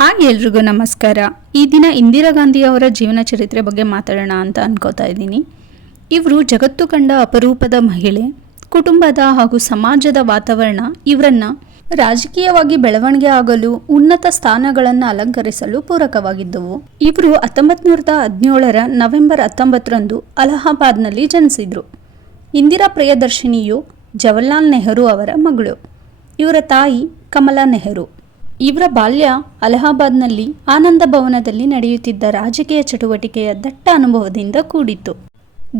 ಹಾಗೆ ಎಲ್ರಿಗೂ ನಮಸ್ಕಾರ. ಈ ದಿನ ಇಂದಿರಾ ಗಾಂಧಿ ಅವರ ಜೀವನ ಚರಿತ್ರೆ ಬಗ್ಗೆ ಮಾತಾಡೋಣ ಅಂತ ಅನ್ಕೋತಾ ಇದ್ದೀನಿ. ಇವರು ಜಗತ್ತು ಕಂಡ ಅಪರೂಪದ ಮಹಿಳೆ, ಕುಟುಂಬದ ಹಾಗೂ ಸಮಾಜದ ವಾತಾವರಣ, ಇವರನ್ನ ರಾಜಕೀಯವಾಗಿ ಬೆಳವಣಿಗೆ ಆಗಲು, ಉನ್ನತ ಸ್ಥಾನಗಳನ್ನು ಅಲಂಕರಿಸಲು ಪೂರಕವಾಗಿದ್ದವು. ಇವರು ಹತ್ತೊಂಬತ್ತು ಹದಿನೇಳರ ನವೆಂಬರ್ ಹತ್ತೊಂಬತ್ತರಂದು ಅಲಹಾಬಾದ್ನಲ್ಲಿ ಜನಿಸಿದರು. ಇಂದಿರಾ ಪ್ರಿಯದರ್ಶಿನಿಯು ಜವಾಹರ್ಲಾಲ್ ನೆಹರು ಅವರ ಮಗಳು. ಇವರ ತಾಯಿ ಕಮಲಾ ನೆಹರು. ಇವರ ಬಾಲ್ಯ ಅಲಹಾಬಾದ್ನಲ್ಲಿ ಆನಂದ ಭವನದಲ್ಲಿ ನಡೆಯುತ್ತಿದ್ದ ರಾಜಕೀಯ ಚಟುವಟಿಕೆಯ ದಟ್ಟ ಅನುಭವದಿಂದ ಕೂಡಿತ್ತು.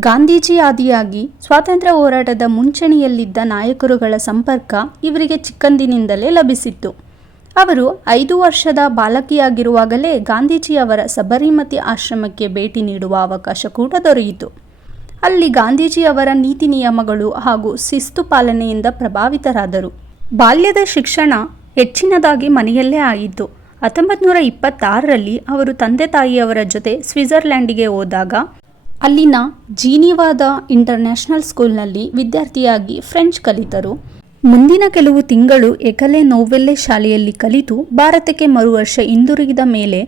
ಗಾಂಧೀಜಿ ಆದಿಯಾಗಿ ಸ್ವಾತಂತ್ರ್ಯ ಹೋರಾಟದ ಮುಂಚಣಿಯಲ್ಲಿದ್ದ ನಾಯಕರುಗಳ ಸಂಪರ್ಕ ಇವರಿಗೆ ಚಿಕ್ಕಂದಿನಿಂದಲೇ ಲಭಿಸಿತ್ತು. ಅವರು ಐದು ವರ್ಷದ ಬಾಲಕಿಯಾಗಿರುವಾಗಲೇ ಗಾಂಧೀಜಿಯವರ ಸಬರಿಮತಿ ಆಶ್ರಮಕ್ಕೆ ಭೇಟಿ ನೀಡುವ ಅವಕಾಶ ಕೂಡ ದೊರೆಯಿತು. ಅಲ್ಲಿ ಗಾಂಧೀಜಿಯವರ ನೀತಿ ನಿಯಮಗಳು ಹಾಗೂ ಶಿಸ್ತು ಪಾಲನೆಯಿಂದ ಪ್ರಭಾವಿತರಾದರು. ಬಾಲ್ಯದ ಶಿಕ್ಷಣ ಹೆಚ್ಚಿನದಾಗಿ ಮನೆಯಲ್ಲೇ ಆಯಿತು ಹತ್ತೊಂಬತ್ತು ನೂರ ಇಪ್ಪತ್ತಾರರಲ್ಲಿ ಅವರು ತಂದೆ ತಾಯಿಯವರ ಜೊತೆ ಸ್ವಿಟ್ಜರ್ಲ್ಯಾಂಡಿಗೆ ಹೋದಾಗ, ಅಲ್ಲಿನ ಜೀನಿವಾದ ಇಂಟರ್ನ್ಯಾಷನಲ್ ಸ್ಕೂಲ್ನಲ್ಲಿ ವಿದ್ಯಾರ್ಥಿಯಾಗಿ ಫ್ರೆಂಚ್ ಕಲಿತರು. ಮುಂದಿನ ಕೆಲವು ತಿಂಗಳು ಎಕಲೆ ನೋವೆಲ್ಲೆ ಶಾಲೆಯಲ್ಲಿ ಕಲಿತು, ಭಾರತಕ್ಕೆ ಮರು ವರ್ಷ ಹಿಂದಿರುಗಿದ ಮೇಲೆ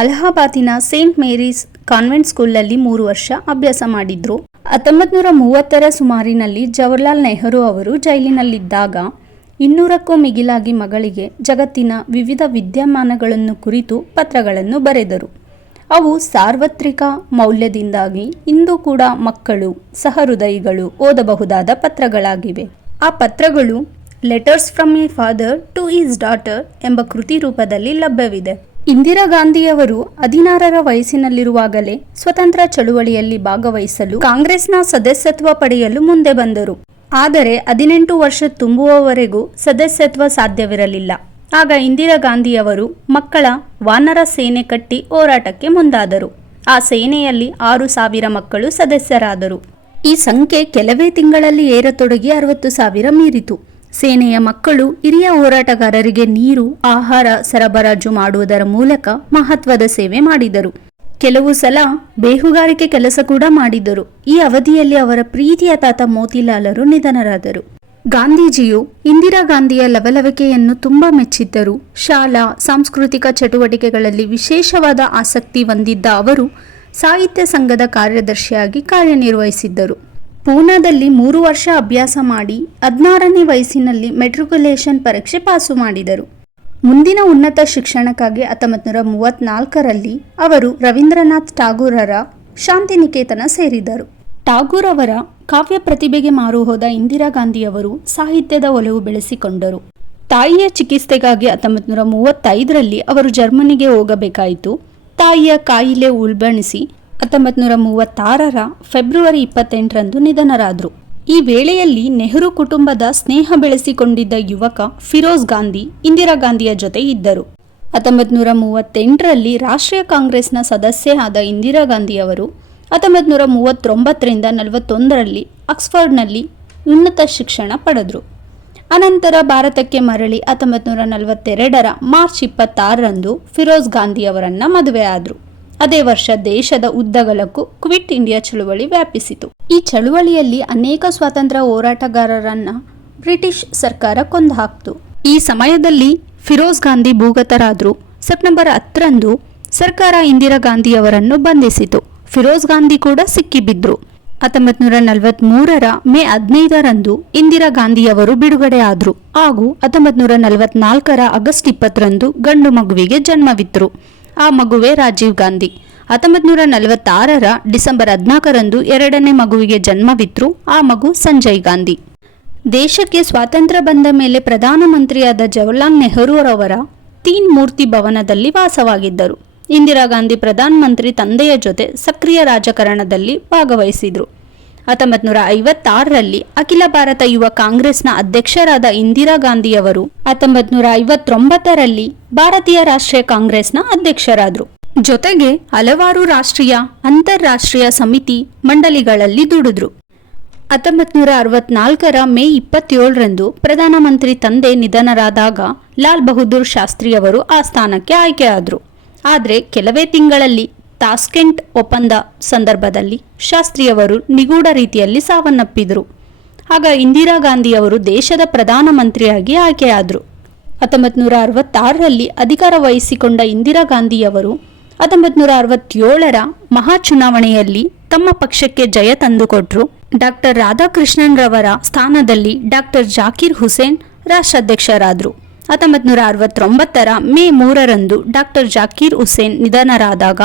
ಅಲಹಾಬಾದಿನ ಸೇಂಟ್ ಮೇರೀಸ್ ಕಾನ್ವೆಂಟ್ ಸ್ಕೂಲ್ನಲ್ಲಿ ಮೂರು ವರ್ಷ ಅಭ್ಯಾಸ ಮಾಡಿದ್ರು. ಹತ್ತೊಂಬತ್ತು ನೂರ ಮೂವತ್ತರ ಸುಮಾರಿನಲ್ಲಿ ಜವಹರ್ಲಾಲ್ ನೆಹರು ಅವರು ಜೈಲಿನಲ್ಲಿದ್ದಾಗ ಇನ್ನೂರಕ್ಕೂ ಮಿಗಿಲಾಗಿ ಮಗಳಿಗೆ ಜಗತ್ತಿನ ವಿವಿಧ ವಿದ್ಯಮಾನಗಳನ್ನು ಕುರಿತು ಪತ್ರಗಳನ್ನು ಬರೆದರು. ಅವು ಸಾರ್ವತ್ರಿಕ ಮೌಲ್ಯದಿಂದಾಗಿ ಇಂದು ಕೂಡ ಮಕ್ಕಳು, ಸಹೃದಯಿಗಳು ಓದಬಹುದಾದ ಪತ್ರಗಳಾಗಿವೆ. ಆ ಪತ್ರಗಳು letters from a father to his daughter ಎಂಬ ಕೃತಿ ರೂಪದಲ್ಲಿ ಲಭ್ಯವಿದೆ. ಇಂದಿರಾ ಗಾಂಧಿಯವರು ಹದಿನಾರರ ವಯಸ್ಸಿನಲ್ಲಿರುವಾಗಲೇ ಸ್ವತಂತ್ರ ಚಳುವಳಿಯಲ್ಲಿ ಭಾಗವಹಿಸಲು ಕಾಂಗ್ರೆಸ್ನ ಸದಸ್ಯತ್ವ ಪಡೆಯಲು ಮುಂದೆ ಬಂದರು. ಆದರೆ ಹದಿನೆಂಟು ವರ್ಷ ತುಂಬುವವರೆಗೂ ಸದಸ್ಯತ್ವ ಸಾಧ್ಯವಿರಲಿಲ್ಲ. ಆಗ ಇಂದಿರಾ ಗಾಂಧಿಯವರು ಮಕ್ಕಳ ವಾನರ ಸೇನೆ ಕಟ್ಟಿ ಹೋರಾಟಕ್ಕೆ ಮುಂದಾದರು. ಆ ಸೇನೆಯಲ್ಲಿ ಆರು ಸಾವಿರ ಮಕ್ಕಳು ಸದಸ್ಯರಾದರು. ಈ ಸಂಖ್ಯೆ ಕೆಲವೇ ತಿಂಗಳಲ್ಲಿ ಏರತೊಡಗಿ ಅರವತ್ತು ಸಾವಿರ ಮೀರಿತು. ಸೇನೆಯ ಮಕ್ಕಳು ಹಿರಿಯ ಹೋರಾಟಗಾರರಿಗೆ ನೀರು, ಆಹಾರ ಸರಬರಾಜು ಮಾಡುವುದರ ಮೂಲಕ ಮಹತ್ವದ ಸೇವೆ ಮಾಡಿದರು. ಕೆಲವು ಸಲ ಬೇಹುಗಾರಿಕೆ ಕೆಲಸ ಕೂಡ ಮಾಡಿದರು ಈ ಅವಧಿಯಲ್ಲಿ ಅವರ ಪ್ರೀತಿಯ ತಾತ ಮೋತಿಲಾಲರು ನಿಧನರಾದರು. ಗಾಂಧೀಜಿಯು ಇಂದಿರಾ ಗಾಂಧಿಯ ಲವಲವಿಕೆಯನ್ನು ತುಂಬಾ ಮೆಚ್ಚಿದ್ದರು. ಶಾಲಾ, ಸಾಂಸ್ಕೃತಿಕ ಚಟುವಟಿಕೆಗಳಲ್ಲಿ ವಿಶೇಷವಾದ ಆಸಕ್ತಿ ಹೊಂದಿದ್ದ ಅವರು ಸಾಹಿತ್ಯ ಸಂಘದ ಕಾರ್ಯದರ್ಶಿಯಾಗಿ ಕಾರ್ಯನಿರ್ವಹಿಸಿದ್ದರು. ಪೂನಾದಲ್ಲಿ ಮೂರು ವರ್ಷ ಅಭ್ಯಾಸ ಮಾಡಿ ಹದಿನಾರನೇ ವಯಸ್ಸಿನಲ್ಲಿ ಮೆಟ್ರಿಕ್ಯುಲೇಷನ್ ಪರೀಕ್ಷೆ ಪಾಸು ಮಾಡಿದರು. ಮುಂದಿನ ಉನ್ನತ ಶಿಕ್ಷಣಕ್ಕಾಗಿ ಹತ್ತೊಂಬತ್ತು ನೂರ ಮೂವತ್ನಾಲ್ಕರಲ್ಲಿ ಅವರು ರವೀಂದ್ರನಾಥ್ ಟಾಗೂರರ ಶಾಂತಿನಿಕೇತನ ಸೇರಿದರು ಟಾಗೂರ್ ಅವರ ಕಾವ್ಯ ಪ್ರತಿಭೆಗೆ ಮಾರು ಹೋದ ಇಂದಿರಾ ಗಾಂಧಿಯವರು ಸಾಹಿತ್ಯದ ಒಲವು ಬೆಳೆಸಿಕೊಂಡರು. ತಾಯಿಯ ಚಿಕಿತ್ಸೆಗಾಗಿ ಹತ್ತೊಂಬತ್ತು ನೂರ ಮೂವತ್ತೈದರಲ್ಲಿ ಅವರು ಜರ್ಮನಿಗೆ ಹೋಗಬೇಕಾಯಿತು. ತಾಯಿಯ ಕಾಯಿಲೆ ಉಲ್ಬಣಿಸಿ ಹತ್ತೊಂಬತ್ತು ನೂರ ಮೂವತ್ತಾರರ ಫೆಬ್ರವರಿ ಇಪ್ಪತ್ತೆಂಟರಂದು ನಿಧನರಾದರು. ಈ ವೇಳೆಯಲ್ಲಿ ನೆಹರು ಕುಟುಂಬದ ಸ್ನೇಹ ಬೆಳೆಸಿಕೊಂಡಿದ್ದ ಯುವಕ ಫಿರೋಜ್ ಗಾಂಧಿ ಇಂದಿರಾ ಗಾಂಧಿಯ ಜೊತೆ ಇದ್ದರು. ಹತ್ತೊಂಬತ್ತು ನೂರ ಮೂವತ್ತೆಂಟರಲ್ಲಿ ರಾಷ್ಟ್ರೀಯ ಕಾಂಗ್ರೆಸ್ನ ಸದಸ್ಯ ಆದ ಇಂದಿರಾ ಗಾಂಧಿಯವರು ಹತ್ತೊಂಬತ್ತು ನೂರ ಮೂವತ್ತೊಂಬತ್ತರಿಂದ ನಲವತ್ತೊಂದರಲ್ಲಿ ಆಕ್ಸ್ಫರ್ಡ್ನಲ್ಲಿ ಉನ್ನತ ಶಿಕ್ಷಣ ಪಡೆದರು. ಅನಂತರ ಭಾರತಕ್ಕೆ ಮರಳಿ ಹತ್ತೊಂಬತ್ತು ನೂರ ನಲವತ್ತೆರಡರ ಮಾರ್ಚ್ ಇಪ್ಪತ್ತಾರರಂದು ಫಿರೋಜ್ ಗಾಂಧಿಯವರನ್ನು ಮದುವೆಯಾದರು. ಅದೇ ವರ್ಷ ದೇಶದ ಉದ್ದಗಲಕ್ಕೂ ಕ್ವಿಟ್ ಇಂಡಿಯಾ ಚಳುವಳಿ ವ್ಯಾಪಿಸಿತು. ಈ ಚಳುವಳಿಯಲ್ಲಿ ಅನೇಕ ಸ್ವಾತಂತ್ರ್ಯ ಹೋರಾಟಗಾರರನ್ನ ಬ್ರಿಟಿಷ್ ಸರ್ಕಾರ ಕೊಂದುಹಾಕ್ತು. ಈ ಸಮಯದಲ್ಲಿ ಫಿರೋಜ್ ಗಾಂಧಿ ಭೂಗತರಾದ್ರು. ಸೆಪ್ಟೆಂಬರ್ ಹತ್ತರಂದು ಸರ್ಕಾರ ಇಂದಿರಾ ಗಾಂಧಿಯವರನ್ನು ಬಂಧಿಸಿತು. ಫಿರೋಜ್ ಗಾಂಧಿ ಕೂಡ ಸಿಕ್ಕಿಬಿದ್ರು. ಹತ್ತೊಂಬತ್ತು ನೂರ ನಲವತ್ಮೂರರ ಮೇ ಹದಿನೈದರಂದು ಇಂದಿರಾ ಗಾಂಧಿಯವರು ಬಿಡುಗಡೆ ಆದ್ರು ಹಾಗೂ ಹತ್ತೊಂಬತ್ತು ನೂರ ನಲವತ್ನಾಲ್ಕರ ಆಗಸ್ಟ್ ಇಪ್ಪತ್ತರಂದು ಗಂಡು ಮಗುವಿಗೆ ಜನ್ಮವಿತ್ತರು ಆ ಮಗುವೇ ರಾಜೀವ್ ಗಾಂಧಿ. ಹತ್ತೊಂಬತ್ತು ನೂರ ನಲವತ್ತಾರರ ಡಿಸೆಂಬರ್ ಹದಿನಾಲ್ಕರಂದು ಎರಡನೇ ಮಗುವಿಗೆ ಜನ್ಮವಿತ್ತು ಆ ಮಗು ಸಂಜಯ್ ಗಾಂಧಿ. ದೇಶಕ್ಕೆ ಸ್ವಾತಂತ್ರ್ಯ ಬಂದ ಮೇಲೆ ಪ್ರಧಾನಮಂತ್ರಿಯಾದ ಜವಾಹರ್ಲಾಲ್ ನೆಹರೂರವರ ತೀನ್ ಮೂರ್ತಿ ಭವನದಲ್ಲಿ ವಾಸವಾಗಿದ್ದರು. ಇಂದಿರಾ ಗಾಂಧಿ ಪ್ರಧಾನಮಂತ್ರಿ ತಂದೆಯ ಜೊತೆ ಸಕ್ರಿಯ ರಾಜಕಾರಣದಲ್ಲಿ ಭಾಗವಹಿಸಿದರು. ಹತ್ತೊಂಬತ್ತು ನೂರ ಐವತ್ತಾರರಲ್ಲಿ ಅಖಿಲ ಭಾರತ ಯುವ ಕಾಂಗ್ರೆಸ್ನ ಅಧ್ಯಕ್ಷರಾದ ಇಂದಿರಾ ಗಾಂಧಿಯವರು ಹತ್ತೊಂಬತ್ತು ನೂರ ಐವತ್ತೊಂಬತ್ತರಲ್ಲಿ ಭಾರತೀಯ ರಾಷ್ಟ್ರೀಯ ಕಾಂಗ್ರೆಸ್ನ ಅಧ್ಯಕ್ಷರಾದರು. ಜೊತೆಗೆ ಹಲವಾರು ರಾಷ್ಟ್ರೀಯ, ಅಂತಾರಾಷ್ಟ್ರೀಯ ಸಮಿತಿ ಮಂಡಳಿಗಳಲ್ಲಿ ದುಡಿದ್ರು. ಹತ್ತೊಂಬತ್ತು ನೂರ ಅರವತ್ನಾಲ್ಕರ ಮೇ ಇಪ್ಪತ್ತೇಳರಂದು ಪ್ರಧಾನಮಂತ್ರಿ ತಂದೆ ನಿಧನರಾದಾಗ ಲಾಲ್ ಬಹದ್ದೂರ್ ಶಾಸ್ತ್ರಿಯವರು ಆ ಸ್ಥಾನಕ್ಕೆ ಆಯ್ಕೆಯಾದರು. ಆದರೆ ಕೆಲವೇ ತಿಂಗಳಲ್ಲಿ ತಾಸ್ಕೆಂಟ್ ಒಪ್ಪಂದ ಸಂದರ್ಭದಲ್ಲಿ ಶಾಸ್ತ್ರಿಯವರು ನಿಗೂಢ ರೀತಿಯಲ್ಲಿ ಸಾವನ್ನಪ್ಪಿದರು. ಆಗ ಇಂದಿರಾ ಗಾಂಧಿಯವರು ದೇಶದ ಪ್ರಧಾನಮಂತ್ರಿಯಾಗಿ ಆಯ್ಕೆಯಾದರು. ಹತ್ತೊಂಬತ್ತು ನೂರ ಅರವತ್ತಾರರಲ್ಲಿ ಅಧಿಕಾರ ವಹಿಸಿಕೊಂಡ ಇಂದಿರಾ ಗಾಂಧಿಯವರು ಹತ್ತೊಂಬತ್ತು ನೂರ ಅರವತ್ತೇಳರ ಮಹಾ ಚುನಾವಣೆಯಲ್ಲಿ ತಮ್ಮ ಪಕ್ಷಕ್ಕೆ ಜಯ ತಂದುಕೊಟ್ರು. ಡಾಕ್ಟರ್ ರಾಧಾಕೃಷ್ಣನ್ ರವರ ಸ್ಥಾನದಲ್ಲಿ ಡಾಕ್ಟರ್ ಜಾಕೀರ್ ಹುಸೇನ್ ರಾಷ್ಟ್ರಾಧ್ಯಕ್ಷರಾದರು. ಹತ್ತೊಂಬತ್ತು ನೂರ ಅರವತ್ತೊಂಬತ್ತರ ಮೇ ಮೂರರಂದು ಡಾಕ್ಟರ್ ಜಾಕೀರ್ ಹುಸೇನ್ ನಿಧನರಾದಾಗ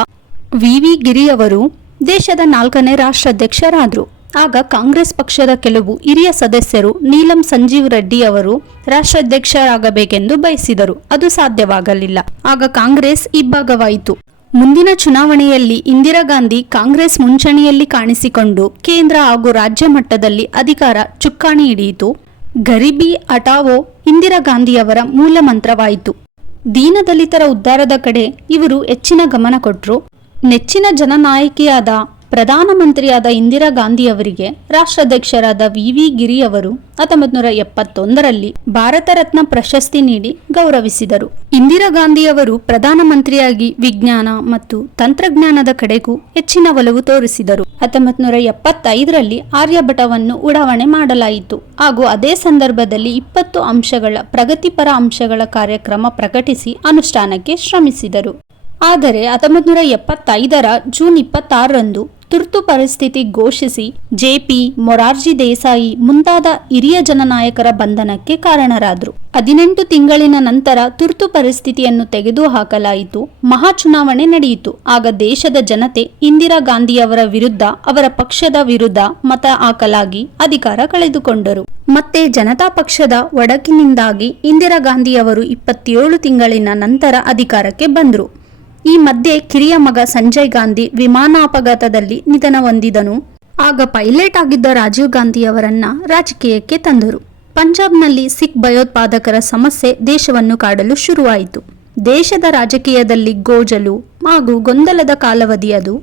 ವಿ. ವಿ. ಗಿರಿ ಅವರು ದೇಶದ ನಾಲ್ಕನೇ ರಾಷ್ಟ್ರಾಧ್ಯಕ್ಷರಾದರು. ಆಗ ಕಾಂಗ್ರೆಸ್ ಪಕ್ಷದ ಕೆಲವು ಹಿರಿಯ ಸದಸ್ಯರು ನೀಲಂ ಸಂಜೀವ್ ರೆಡ್ಡಿ ಅವರು ರಾಷ್ಟ್ರಾಧ್ಯಕ್ಷರಾಗಬೇಕೆಂದು ಬಯಸಿದರು. ಅದು ಸಾಧ್ಯವಾಗಲಿಲ್ಲ. ಆಗ ಕಾಂಗ್ರೆಸ್ ಇಬ್ಬಾಗವಾಯಿತು. ಮುಂದಿನ ಚುನಾವಣೆಯಲ್ಲಿ ಇಂದಿರಾ ಗಾಂಧಿ ಕಾಂಗ್ರೆಸ್ ಮುಂಚಣಿಯಲ್ಲಿ ಕಾಣಿಸಿಕೊಂಡು ಕೇಂದ್ರ ಹಾಗೂ ರಾಜ್ಯ ಮಟ್ಟದಲ್ಲಿ ಅಧಿಕಾರ ಚುಕ್ಕಾಣಿ ಹಿಡಿಯಿತು. ಗರಿಬಿ, ಅಟಾವೋ, ಇಂದಿರಾ ಗಾಂಧಿಯವರ ಮೂಲ ಮಂತ್ರವಾಯಿತು ದೀನದಲಿತರ ಉದ್ಧಾರದ ಕಡೆ ಇವರು ಹೆಚ್ಚಿನ ಗಮನ ಕೊಟ್ಟರು ನೆಚ್ಚಿನ ಜನನಾಯಕಿಯಾದ ಪ್ರಧಾನಮಂತ್ರಿಯಾದ ಇಂದಿರಾ ಗಾಂಧಿಯವರಿಗೆ ರಾಷ್ಟ್ರಾಧ್ಯಕ್ಷರಾದ ವಿ ವಿ ಗಿರಿ ಅವರು ಹತ್ತೊಂಬತ್ತು ನೂರ ಎಪ್ಪತ್ತೊಂದರಲ್ಲಿ ಭಾರತ ರತ್ನ ಪ್ರಶಸ್ತಿ ನೀಡಿ ಗೌರವಿಸಿದರು. ಇಂದಿರಾ ಗಾಂಧಿಯವರು ಪ್ರಧಾನಮಂತ್ರಿಯಾಗಿ ವಿಜ್ಞಾನ ಮತ್ತು ತಂತ್ರಜ್ಞಾನದ ಕಡೆಗೂ ಹೆಚ್ಚಿನ ಒಲವು ತೋರಿಸಿದರು. ಹತ್ತೊಂಬತ್ತು ನೂರ ಎಪ್ಪತ್ತೈದರಲ್ಲಿ ಆರ್ಯಭಟವನ್ನು ಉಡಾವಣೆ ಮಾಡಲಾಯಿತು. ಹಾಗೂ ಅದೇ ಸಂದರ್ಭದಲ್ಲಿ ಇಪ್ಪತ್ತು ಅಂಶಗಳ ಪ್ರಗತಿಪರ ಅಂಶಗಳ ಕಾರ್ಯಕ್ರಮ ಪ್ರಕಟಿಸಿ ಅನುಷ್ಠಾನಕ್ಕೆ ಶ್ರಮಿಸಿದರು. ಆದರೆ ಹತ್ತೊಂಬತ್ತು ನೂರ ಎಪ್ಪತ್ತೈದರ ಜೂನ್ ಇಪ್ಪತ್ತಾರರಂದು ತುರ್ತು ಪರಿಸ್ಥಿತಿ ಘೋಷಿಸಿ ಜೆಪಿ ಮೊರಾರ್ಜಿ ದೇಸಾಯಿ ಮುಂತಾದ ಹಿರಿಯ ಜನನಾಯಕರ ಬಂಧನಕ್ಕೆ ಕಾರಣರಾದರು. ಹದಿನೆಂಟು ತಿಂಗಳಿನ ನಂತರ ತುರ್ತು ಪರಿಸ್ಥಿತಿಯನ್ನು ತೆಗೆದುಹಾಕಲಾಯಿತು. ಮಹಾ ಚುನಾವಣೆ ನಡೆಯಿತು. ಆಗ ದೇಶದ ಜನತೆ ಇಂದಿರಾ ಗಾಂಧಿಯವರ ವಿರುದ್ಧ, ಅವರ ಪಕ್ಷದ ವಿರುದ್ಧ ಮತ ಹಾಕಲಾಗಿ ಅಧಿಕಾರ ಕಳೆದುಕೊಂಡರು. ಮತ್ತೆ ಜನತಾ ಪಕ್ಷದ ಒಡಕಿನಿಂದಾಗಿ ಇಂದಿರಾ ಗಾಂಧಿಯವರು ಇಪ್ಪತ್ತೇಳು ತಿಂಗಳಿನ ನಂತರ ಅಧಿಕಾರಕ್ಕೆ ಬಂದರು. ಈ ಮಧ್ಯೆ ಕಿರಿಯ ಮಗ ಸಂಜಯ್ ಗಾಂಧಿ ವಿಮಾನಾಪಘಾತದಲ್ಲಿ ನಿಧನ ಹೊಂದಿದನು. ಆಗ ಪೈಲಟ್ ಆಗಿದ್ದ ರಾಜೀವ್ ಗಾಂಧಿಯವರನ್ನ ರಾಜಕೀಯಕ್ಕೆ ತಂದರು. ಪಂಜಾಬ್ನಲ್ಲಿ ಸಿಖ್ ಭಯೋತ್ಪಾದಕರ ಸಮಸ್ಯೆ ದೇಶವನ್ನು ಕಾಡಲು ಶುರುವಾಯಿತು. ದೇಶದ ರಾಜಕೀಯದಲ್ಲಿ ಗೋಜಲು ಹಾಗೂ ಗೊಂದಲದ ಕಾಲಾವಧಿ ಅದು.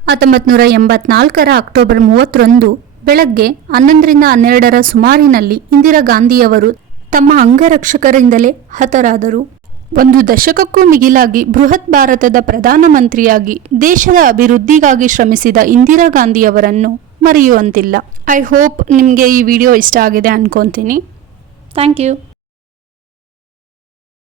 ಹತ್ತೊಂಬತ್ತು ನೂರ ಎಂಬತ್ನಾಲ್ಕರ ಅಕ್ಟೋಬರ್ ಮೂವತ್ತರಂದು ಬೆಳಗ್ಗೆ ಹನ್ನೊಂದರಿಂದ ಹನ್ನೆರಡರ ಸುಮಾರಿನಲ್ಲಿ ಇಂದಿರಾ ಗಾಂಧಿಯವರು ತಮ್ಮ ಅಂಗರಕ್ಷಕರಿಂದಲೇ ಹತರಾದರು. ಒಂದು ದಶಕಕ್ಕೂ ಮಿಗಿಲಾಗಿ ಬೃಹತ್ ಭಾರತದ ಪ್ರಧಾನಮಂತ್ರಿಯಾಗಿ ದೇಶದ ಅಭಿವೃದ್ಧಿಗಾಗಿ ಶ್ರಮಿಸಿದ ಇಂದಿರಾ ಗಾಂಧಿಯವರನ್ನು ಮರೆಯುವಂತಿಲ್ಲ. ಐ ಹೋಪ್ ನಿಮಗೆ ಈ ವಿಡಿಯೋ ಇಷ್ಟ ಆಗಿದೆ ಅನ್ಕೊತೀನಿ. Thank you